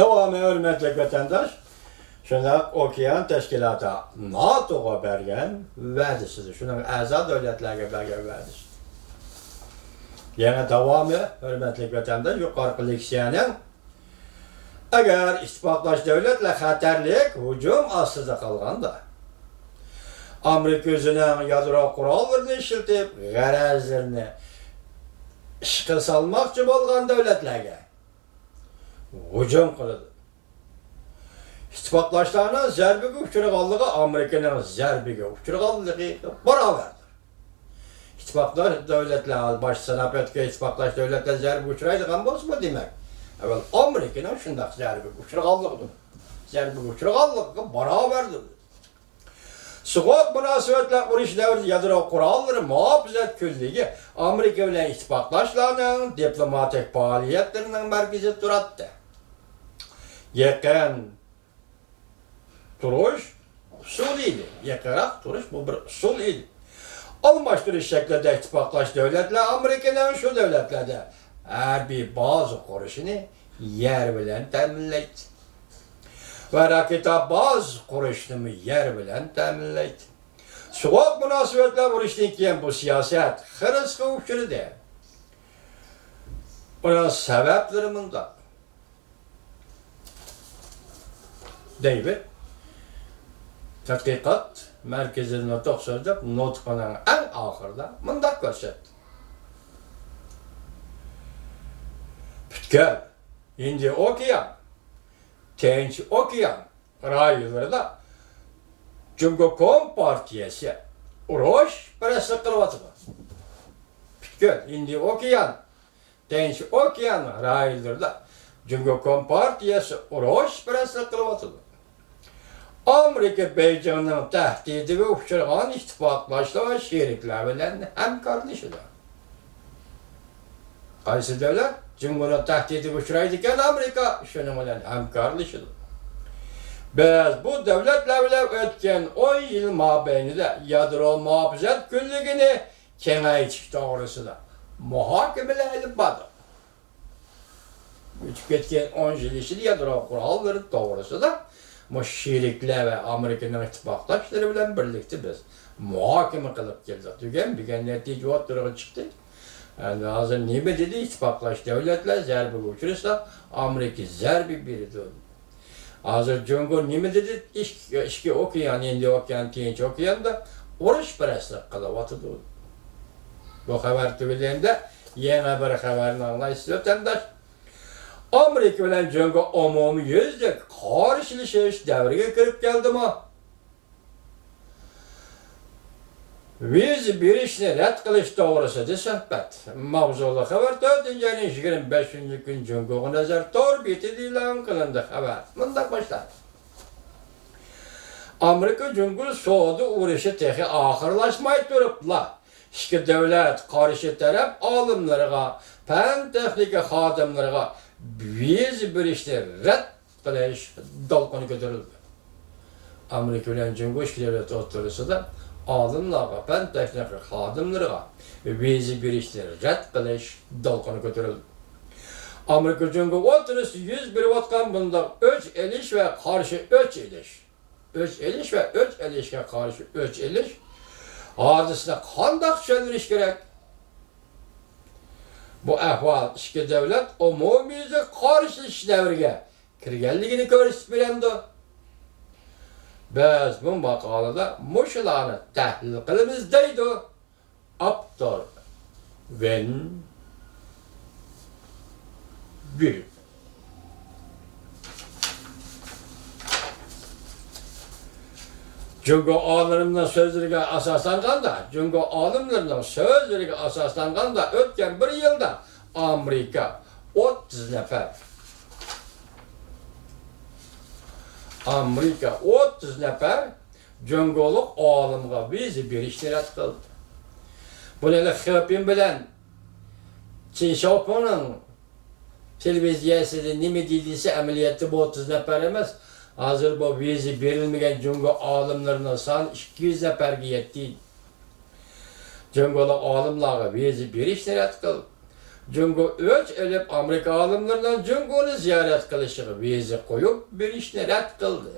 Devamı hürmetli vatandaş, şuna okuyan teşkilata NATO'ya bergen vədisidir. Şunun əza dövlətlərə bergen vədisidir. Yine devamı hürmetli vatandaş, yukarı leksiyanın eğer istihbaratlaş devletle xatarlik hücum aslında kalganda Amerika özünün yadro kurallarını işletip garazlarını işgal salmakçı bolgan devletlerge hücum kıldı. İstihbaratlaşlarının zerbiga uçurganlığı Amerika'nın zerbiga uçurganlığı beraberdir. İstihbaratlaş devletler baş sanap etki istihbaratlaş devletler zerbiga uçuraydıgan bozma demek. Evvel Amerika'nın şundak zerbiga uçurganlığı zerbiga uçurganlığı beraberdir. Sıkık münasebetler kuruş devri yadro kuralları muhafazat küllüğü Amerika ile istihbaratlaşlarının diplomatik faaliyetlerinin merkezi durattı. Yakın duruş usuliydi. Yakarak duruş bu bir usuliydi. Almıştırış şeklinde istihbaratlaş devletler Amerika'nın şu devletlerde her bir bazı kuruşunu yer bilen teminleydi. Ve rakita bazı kuruşunu yer bilen teminleydi. Soğuk münasebetler vuruştayken bu siyaset hırıskı uçuru değil. Bunun sebepleri bunda. David, tadqiqat merkezinin to'xtalib nutqining eng oxirida mundaq ko'rsatdi. Butkul Hindiya okean, Tinch okean rayonlarida Cumhuriyet Partiyasi urush pressa qilyapti. Butkul Hindiya okean, Tinch okean rayonlarida Cumhuriyet Partiyasi urush pressa qilyapti. Amerika Beycan'ın tehdidiga uçurgan istihbaratlaşlar ve şerikler bilen hemkarlaşıdır. Qaysi devlet Cumhuriyet tehdidiga uçuraydigan Amerika şunun bilen hemkarlaşıdır. Biz bu devletler bilen ötken 10 yıl mabeynida yadro muhafazat küllüğünü kengaytiş doğrusida muhakemeler edip badı. Geçip ketken 10 yıl içinde yadro kuralları doğrusida şerikler ve Amerika'nın ittifaktaşları bilen birlikte biz muhakeme kılıp geldik. Dügen bir netice ortaya çıktı. Yani hazır nime dedi ittifaktaş devletler zerbi uçurursa Amerika zerbi biridir. Hazır Cumhur nime dedi işki okuyan, indi okuyan, Tinch okuyan da oruç perestlik kılıvatıdır. Bu haber tübülüğünde yeni bir haberini anlayışı vatandaş. Amerika bilen Cumhur umumi yüzlük karşılaşış devrine kirip geldi mi? Viz bir işini red kılış doğrusu de sohbet. Mavzulu haber 4. 25. gün Cumhur'un nazar torbiti ilan kılındı haber. Bundan başlar. Amerika Cumhur soğudu uğraşı tehi ahırlaşmayı durupla. İşki devlet karşı taraf alımlarına, fen tehniki hadimlerine viz bir işte red kılış dalkonu götürüldü. Amerika ile Cumhur işki devlet oturusu da alımlarına, fen tehniki hadimlerine viz bir işte red kılış dalkonu götürüldü. Amerika Cumhur oturusu 101 vatkan bunda öç eliş ve karşı öç eliş. Öç eliş ve öç elişe karşı öç eliş. Hadisine kandak çöldürüş gerek. Bu ahval işki devlet umumiyize karşı iş devrige kirgenliğini görüş bilendi. Biz bu makalada muşularını tahlil kılımızdaydı. Aptar ven bir. Cumhur alımlarının sözlerine asaslanganda, ötken bir yılda Amerika 30 nefer Cumhurluk alımga vize berişler kıldı. Bu neyle Xipin bilen Çin Xiaoping'in televizyasında nime dediyse ameliyatı bu 30 nefer emez. Hazır bu vize verilmeyen Cumhur alımlarının san 200 neferge yetti. Cumhurluk alımlarga vize berişler kıldı. Cungo öç elip Amerika alımlarından Cungo'nu ziyaret kılışığı vize koyup bir işini red kıldı.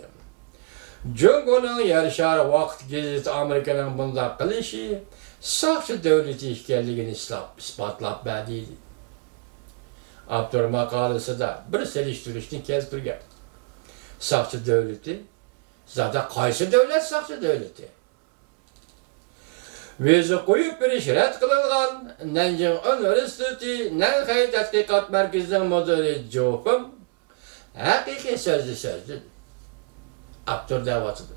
Cungo'nun yarışar vakit gezisi Amerika'nın bunda kılışı sakçı devleti işgalliğini ispatlap bədiydi. Abdur makalesi da bir seliştirişini kezdirgen. Sakçı devleti, zaten kaysı devlet sakçı devleti. Vize koyup bir iş red kılıngan, Nanjing Üniversitesi, Nanhay Tadqiqat Merkezi'nin müdürü Jopum, hakiki sözlü. Abdur davatıdır.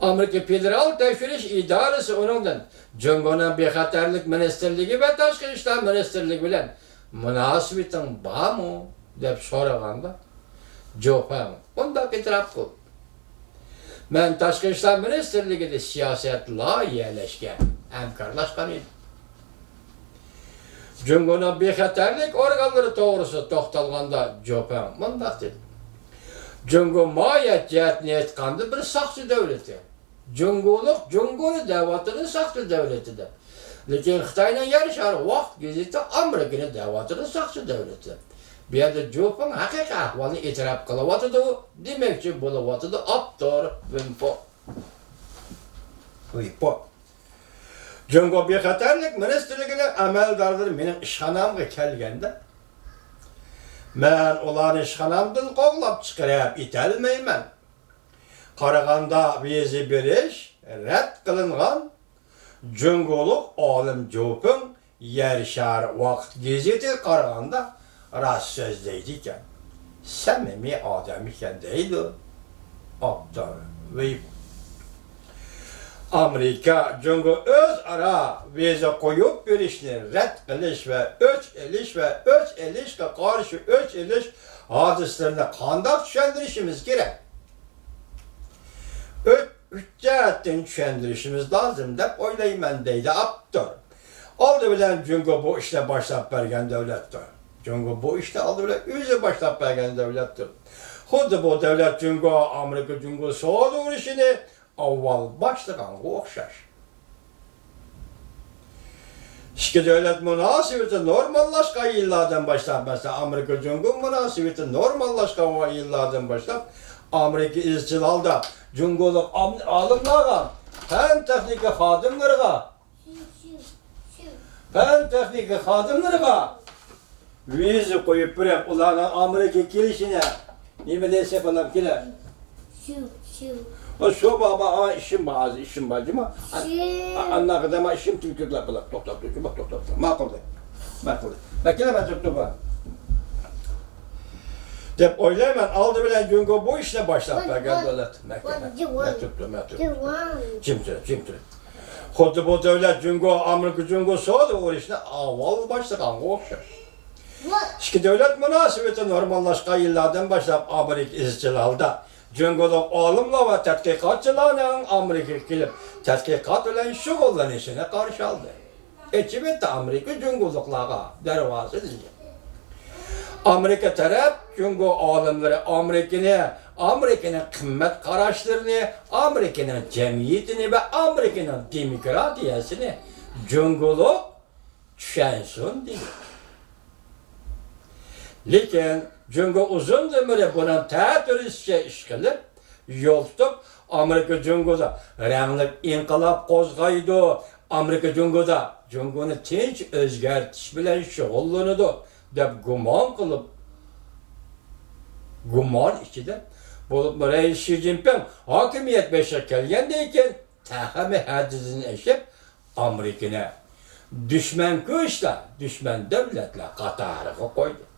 Amerika Federal Tekfiriş İdaresi onundan Cungo'nun Bexatarlık Ministerliği ve Taşkı İşler Ministerliği bilen münasibetin var mı? Dep sorağanda Jopum, onda itiraf kıl. Ben Taşkı İşler Ministerliği'de siyasetla yerleşken, hemkarlaşkan idim. Cungo'nun bexatarlık organları doğrusu toxtalganda Jopum, mundaq dedi. Cungo mayet cihetini etkandı bir sakçı devleti. Cungo'nu devatının sakçı devleti de. Lekin Xitay'la yarışar vaqt gezeti Amerika'nın devatının sakçı devleti. Bir yerde Jopum haqiqi ahvalini itiraf qılıvatıdı, demekçi buluvatıdı, Abdur Vinpo. Cungo Bexatarlık Ministerliğine ameldardır mening ishxonamga kelganda. Men ularni ishxonamdan qo'g'lab chiqarib etolmayman. Qaraganda viza berish rad qilingan Jungoluq olim Jopum Yarishar vaqt gazeti qaraganda rost so'zlaydi ekan. Samimiy odam ekan deydi. Abdur Vinpo. Amerika Cungo o'zaro viza qo'yib berishni rad qilish va o'ch elishga qarshi o'ch elish hodislarini qanday tushuntirishimiz kerak? Üç jihatdan tushuntirishimiz lozim deb o'ylayman deydi Abdur. Oldi bilan Cungo bu ishni boshlab bergan davlatdir. Cungo bu ishni oldi bilan o'zi boshlab bergan davlatdir. Xuddi bu davlat Cungo Amerika Cungo savdo urushini avval başlaganga o'xshash. İki devlet münasebeti normallashgan yillardan başlab, mesela Amerika Cungo münasebeti normallashgan yillardan başlab, Amerika izchilolda Cungoluq olimlarga, fan texnika xodimlariga viza qo'yib berib, ularning Amerika kelishini nima desa bo'lam kelar. O şu baba işim bazı işim var değil mi? Anla kadar ama işim Türkçe'de bırak topla makul. Bekle tutma. Dep oylayman aldı bilen Cungo bu işle başladı bergen devlet. Cimtir. Xuddi bu devlet Cungo Amerika Cungo soğudu o işle avval başlagan o'xshar. İki devlet münasebeti normallashgan yillardan başlap Amerika izchilolda Cungo'da olimlar ve tadqiqotchilarning Amerikaga kelib tadqiqot bilan shug'ullanishini qarshi oldi. Elbette Amerika Cungoluqlarga darvoza dilgan. Amerika taraf Cungo olimlari Amerika'nın qimmat qarashlarini, Amerika'nın jamiyatini ve Amerika'nın demokratiyasini Cungoluq tushunsin dedi. Lekin Cungo uzun ömrü bunun teröristçe iş kılıp, yol tutup, Amerika Cungo'da ranglık inqilab qo'zg'aydi. Amerika Cungo'da Cungo'nu tinch o'zgartish bilan shug'ullanadi deb gumon ichida bo'lib Reis Xi Jinping hokimiyat beshik kelgandan keyin tahami haddini eshib Amerikani dushman davlatlar qatoriga qo'ydi.